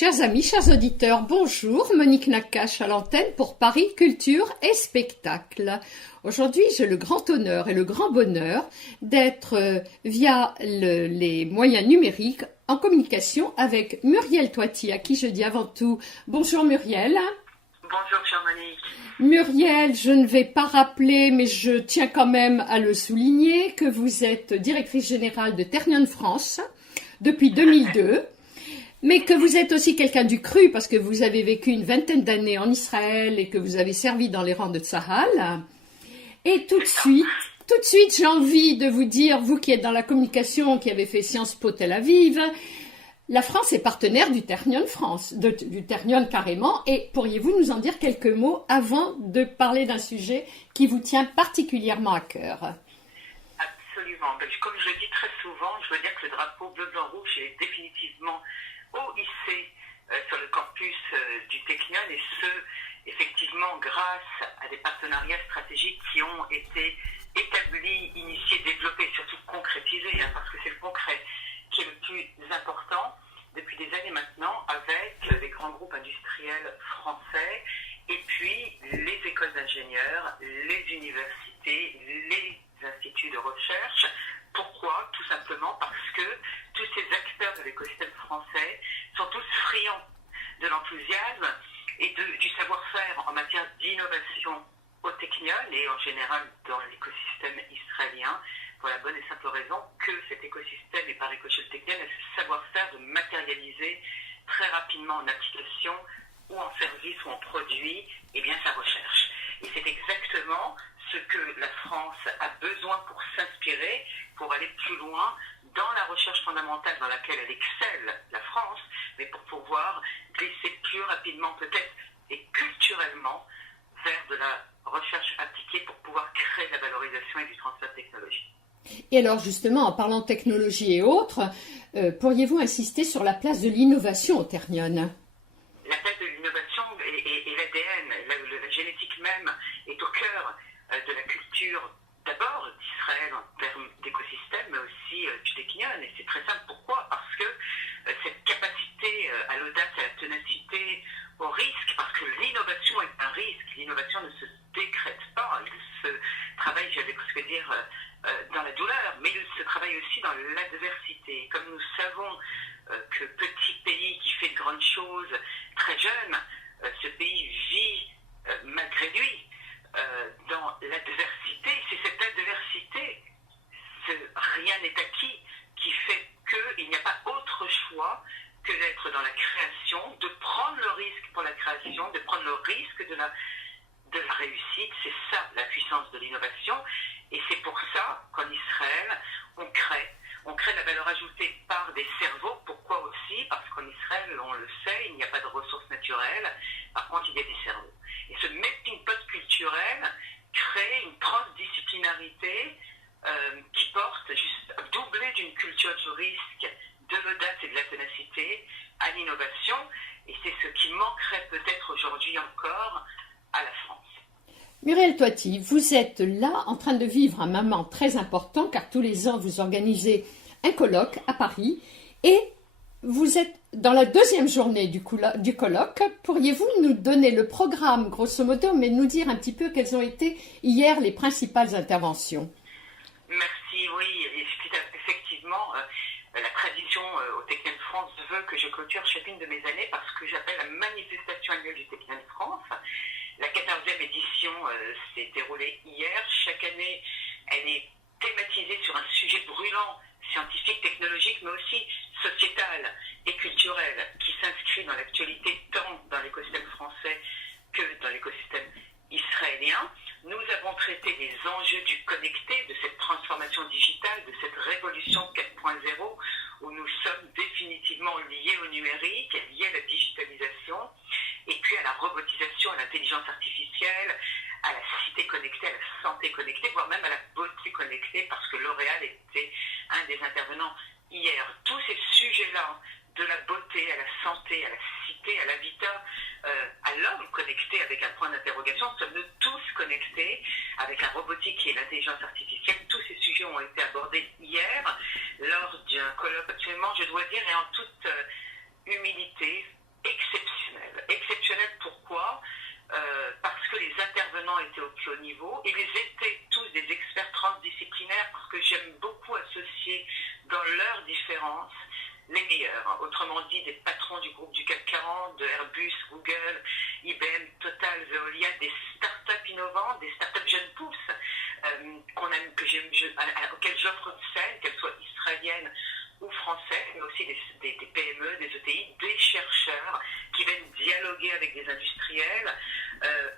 Chers amis, chers auditeurs, bonjour, Monique Nakache à l'antenne pour Paris Culture et Spectacle. Aujourd'hui, j'ai le grand honneur et le grand bonheur d'être via les moyens numériques en communication avec Muriel Toiti, à qui je dis avant tout bonjour Muriel. Bonjour chère Monique. Muriel, je ne vais pas rappeler, mais je tiens quand même à le souligner, que vous êtes directrice générale de Ternion France depuis 2002. Mais que vous êtes aussi quelqu'un du cru, parce que vous avez vécu une vingtaine d'années en Israël et que vous avez servi dans les rangs de Tsahal. Et tout de suite, j'ai envie de vous dire, vous qui êtes dans la communication, qui avez fait Sciences Po Tel Aviv, la France est partenaire du Ternion France, du Ternion carrément. Et pourriez-vous nous en dire quelques mots avant de parler d'un sujet qui vous tient particulièrement à cœur? Absolument. Comme je le dis très souvent, je veux dire que le drapeau bleu-blanc-rouge est définitivement haut hissé sur le campus du Technion, et ce, effectivement, grâce à des partenariats stratégiques qui ont été établis, initiés, développés, surtout concrétisés, parce que c'est le concret qui est le plus important depuis des années maintenant, avec les grands groupes industriels français, et puis les écoles d'ingénieurs, les universités, les instituts de recherche. Pourquoi? Tout simplement parce que tous ces acteurs de l'écosystème français sont tous friands de l'enthousiasme et du savoir-faire en matière d'innovation au Technion et en général dans l'écosystème israélien, pour la bonne et simple raison que cet écosystème, et par ricochet le Technion, a ce savoir-faire de matérialiser très rapidement en application ou en service ou en produit, et bien sa recherche. Et c'est exactement ce que la France a besoin pour s'inspirer, pour aller plus loin dans la recherche fondamentale dans laquelle elle excelle, la France, mais pour pouvoir glisser plus rapidement peut-être et culturellement vers de la recherche appliquée pour pouvoir créer de la valorisation et du transfert de technologie. Et alors justement, en parlant de technologie et autres, pourriez-vous insister sur la place de l'innovation au Ternion? La place de l'innovation et l'ADN, la génétique même, est au cœur de la culture d'abord d'Israël en termes d'écosystème, mais aussi du Technion. Et c'est très simple. Pourquoi? Parce que cette capacité à l'audace, à la ténacité, au risque, parce que l'innovation est un risque. L'innovation ne se décrète pas. Il se travaille, j'allais presque dire, dans la douleur, mais il se travaille aussi dans l'adversité. Comme nous savons que petit pays qui fait de grandes choses très jeune, ce pays vit malgré lui dans l'adversité. C'est cette adversité, rien n'est acquis, qui fait qu'il n'y a pas autre choix que d'être dans la création, de prendre le risque pour la création, de prendre le risque de la réussite. C'est ça la puissance de l'innovation, et c'est pour ça qu'en Israël, on crée de la valeur ajoutée par des cerveaux. Pourquoi aussi? Parce qu'en Israël, on le sait, il n'y a pas de ressources naturelles, par contre il y a des cerveaux. Et ce melting pot culturel crée une transdisciplinarité qui porte, juste doublée d'une culture du risque, de l'audace et de la ténacité, à l'innovation. Et c'est ce qui manquerait peut-être aujourd'hui encore à la France. Muriel Toiti, vous êtes là en train de vivre un moment très important, car tous les ans vous organisez un colloque à Paris et vous êtes dans la deuxième journée du colloque. Pourriez-vous nous donner le programme, grosso modo, mais nous dire un petit peu quelles ont été hier les principales interventions? Merci, oui. Effectivement, la tradition au Technion France veut que je clôture chacune de mes années parce que j'appelle la manifestation annuelle du Technion France. La 14e édition s'est déroulée hier. Chaque année, elle est thématisée sur un sujet brûlant, scientifique, technologique, mais aussi sociétal et culturel, qui s'inscrit dans l'actualité tant dans l'écosystème français que dans l'écosystème israélien. Nous avons traité des enjeux du connecté, de cette transformation digitale, de cette révolution 4.0, où nous sommes définitivement liés au numérique, liés à la digitalisation, et puis à la robotisation, à l'intelligence artificielle, à la cité connectée, à la santé connectée, voire même à la beauté connectée, parce que L'Oréal était un des intervenants hier. Tous ces sujets-là, de la beauté à la santé, à la cité, à l'habitat, à l'homme connecté avec un point d'interrogation, sommes-nous tous connectés avec la robotique et l'intelligence artificielle? Tous ces sujets ont été abordés hier lors d'un colloque absolument, je dois dire, et en toute humilité, exceptionnel. Exceptionnel pourquoi parce que les intervenants étaient au plus haut niveau, et ils étaient tous des experts transdisciplinaires, parce que j'aime beaucoup associer dans leurs différences les meilleurs. Autrement dit, des patrons du groupe du CAC 40, de Airbus, Google, IBM, Total, Veolia, des startups innovantes, des startups jeunes pousses auxquelles j'offre de scène, qu'elles soient israéliennes ou françaises, mais aussi des PME, des ETI, des chercheurs qui viennent dialoguer avec des industriels.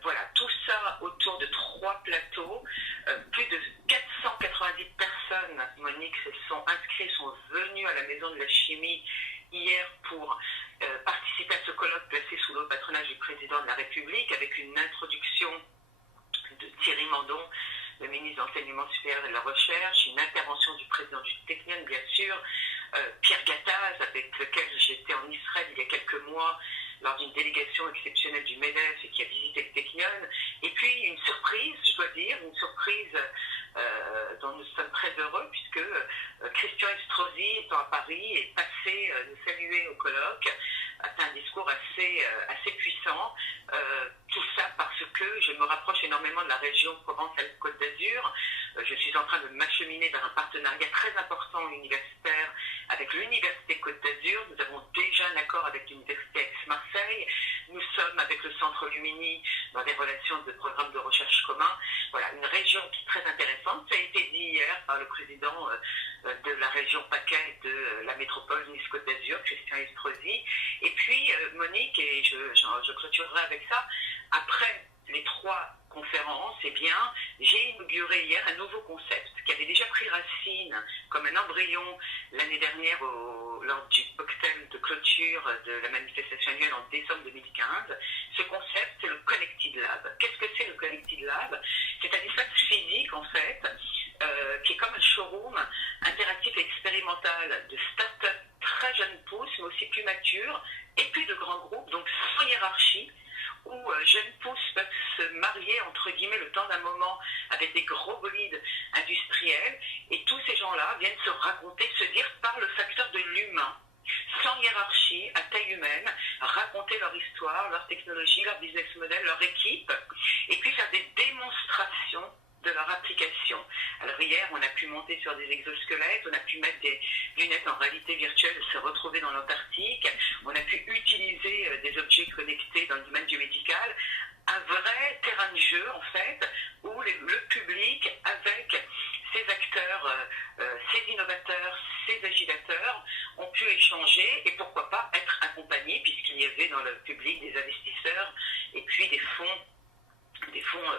Voilà, tout ça autour de 3 plateaux. Plus de 490 personnes, Monique, se sont inscrites, sont venues à la Maison de la Chimie hier pour participer à ce colloque placé sous le patronage du président de la République, avec une introduction de Thierry Mandon, le ministre de l'Enseignement supérieur et de la Recherche, une intervention du président du Technion, bien sûr, Pierre Gattaz, avec lequel j'étais en Israël il y a quelques mois, lors d'une délégation exceptionnelle du MEDEF et qui a visité le Technion. Et puis une surprise, je dois dire, une surprise dont nous sommes très heureux, puisque Christian Estrosi, étant à Paris, est passé nous saluer au colloque, a fait un discours assez puissant. Tout ça parce que je me rapproche énormément de la région Provence-Alpes-Côte d'Azur. Je suis en train de m'acheminer vers un partenariat très important universitaire avec l'Université Côte d'Azur. Nous avons déjà un accord avec l'Université Aix-Marseille. Nous sommes avec le Centre Lumini dans des relations de programmes de recherche communs. Voilà, une région qui est très intéressante. Ça a été dit hier par le président de la région PACA et de la métropole Nice-Côte d'Azur, Christian Estrosi. Et puis, Monique, et je clôturerai avec ça, après les 3 conférences, eh bien, j'ai inauguré hier un nouveau concept qui avait déjà pris racine comme un embryon l'année dernière lors du cocktail de clôture de la manifestation annuelle en décembre 2015. Ce concept, c'est le Connected Lab. Qu'est-ce que c'est le Connected Lab? C'est un espace physique, en fait, qui est comme un showroom interactif et expérimental de start-up très jeunes pousses, mais aussi plus matures, et puis de grands groupes, donc sans hiérarchie, où jeunes pousses peuvent se marier, entre guillemets, le temps d'un moment avec des gros bolides industriels, et tous ces gens-là viennent se raconter, se dire par le facteur de l'humain, sans hiérarchie, à taille humaine, raconter leur histoire, leur technologie, leur business model, leur équipe, et puis faire des démonstrations de leur application. Alors hier, on a pu monter sur des exosquelettes, on a pu mettre des lunettes en réalité virtuelle et se retrouver dans l'Antarctique, on a pu utiliser des objets connectés dans le domaine du médical, un vrai terrain de jeu en fait, où le public avec ces acteurs, ces innovateurs, ces agitateurs ont pu échanger et pourquoi pas être accompagnés puisqu'il y avait dans le public des investisseurs et puis des fonds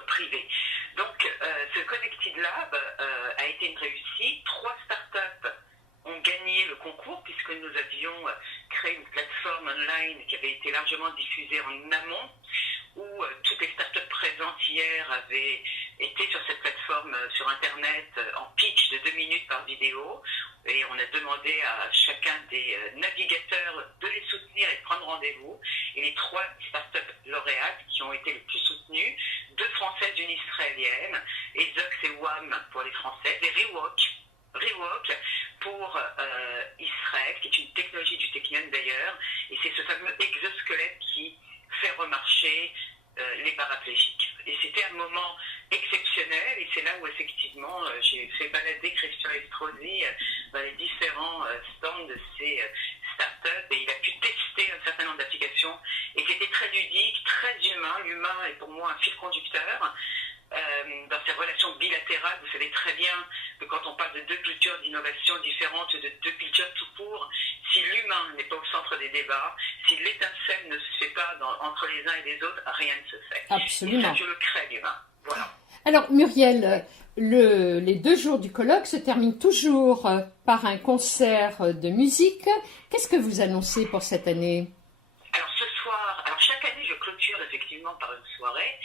privés. Donc, ce Connected Lab a été une réussite. 3 startups ont gagné le concours puisque nous avions créé une plateforme online qui avait été largement diffusée en amont où toutes les startups présentes hier avaient été sur cette plateforme sur Internet en pitch de 2 minutes par vidéo et on a demandé à chacun des navigateurs de les soutenir et de prendre rendez-vous. Et les 3 startups lauréates qui ont été les plus soutenues, 2 françaises, une israélienne, Ezox et WAM pour les françaises, et Rewalk pour Israël, qui est une technologie du Technion d'ailleurs, et c'est ce fameux exosquelette qui fait remarcher les paraplégiques. Et c'était un moment exceptionnel, et c'est là où effectivement j'ai fait balader Christian Estrosi dans les différents stands de ces startups, et il a pu tester un certain nombre d'applications, et c'était très ludique, très humain. L'humain est pour moi un fil conducteur. Dans ces relations bilatérales, vous savez très bien que quand on parle de 2 cultures d'innovation différentes, de 2 cultures tout court, si l'humain n'est pas au centre des débats, si l'étincelle ne se fait pas entre les uns et les autres, rien ne se fait. Absolument. Et ça, je le crée, l'humain. Voilà. Alors, Muriel, les 2 jours du colloque se terminent toujours par un concert de musique. Qu'est-ce que vous annoncez pour cette année? Alors, ce soir, chaque année, je clôture effectivement par une soirée.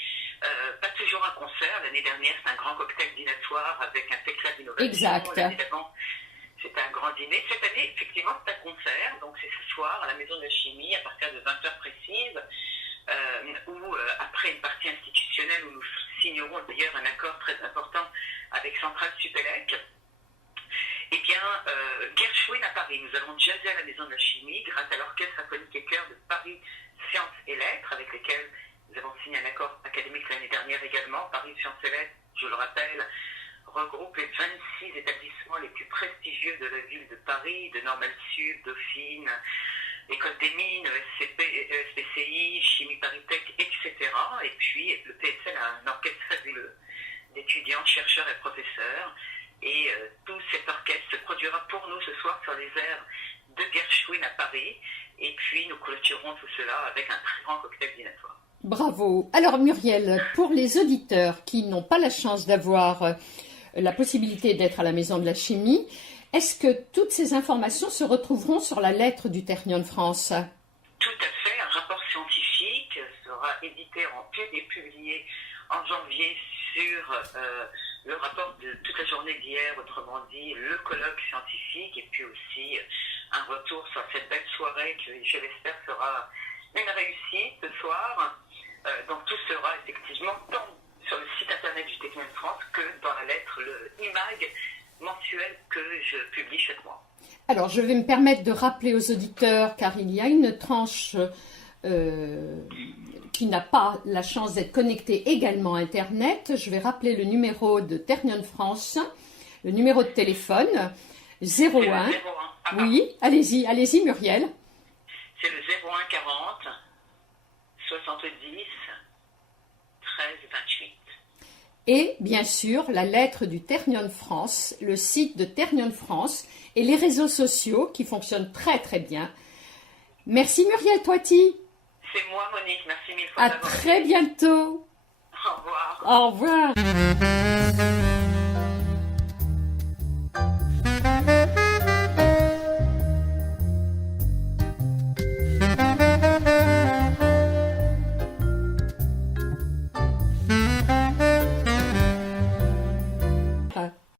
Pas toujours un concert. L'année dernière, c'est un grand cocktail dînatoire avec un éclat d'innovation. Exact. L'année d'avant, c'était un grand dîner. Cette année, effectivement, c'est un concert. Donc, c'est ce soir à la Maison de la Chimie à partir de 20h précises, où après une partie institutionnelle où nous signerons d'ailleurs un accord très important avec Centrale Supélec. Eh bien, Gershwin à Paris. Nous allons jazzer à la Maison de la Chimie grâce à l'Orchestre symphonique et chœur de Paris Sciences et Lettres, avec lesquels nous avons signé un accord académique l'année dernière également. Paris Sciences et Lettres, je le rappelle, regroupe les 26 établissements les plus prestigieux de la ville de Paris, de Normal Sup, Dauphine, École des Mines, SPCI, Chimie Paris-Tech, etc. Et puis le PSL a un orchestre fabuleux d'étudiants, chercheurs et professeurs. Et tout cet orchestre se produira pour nous ce soir sur les airs de Gershwin à Paris. Et puis nous clôturerons tout cela avec un très grand cocktail dînatoire. Bravo. Alors Muriel, pour les auditeurs qui n'ont pas la chance d'avoir la possibilité d'être à la Maison de la Chimie, est-ce que toutes ces informations se retrouveront sur la lettre du Ternion de France? Tout à fait. Un rapport scientifique sera édité et publié en janvier sur le rapport de toute la journée d'hier, autrement dit le colloque scientifique, et puis aussi un retour sur cette belle soirée qui, je l'espère, sera une réussite ce soir. Donc tout sera effectivement tant sur le site internet du Ternion de France que dans la lettre, le IMAG mensuel que je publie chaque mois. Alors, je vais me permettre de rappeler aux auditeurs, car il y a une tranche qui n'a pas la chance d'être connectée également à Internet. Je vais rappeler le numéro de Ternion France, le numéro de téléphone, 01. Oui, allez-y Muriel. C'est le 01 40 70 13 28. Et bien sûr, la lettre du Ternion France, le site de Ternion France et les réseaux sociaux qui fonctionnent très très bien. Merci Muriel Toiti. C'est moi Monique, merci mille fois. À très bientôt. Au revoir. Au revoir.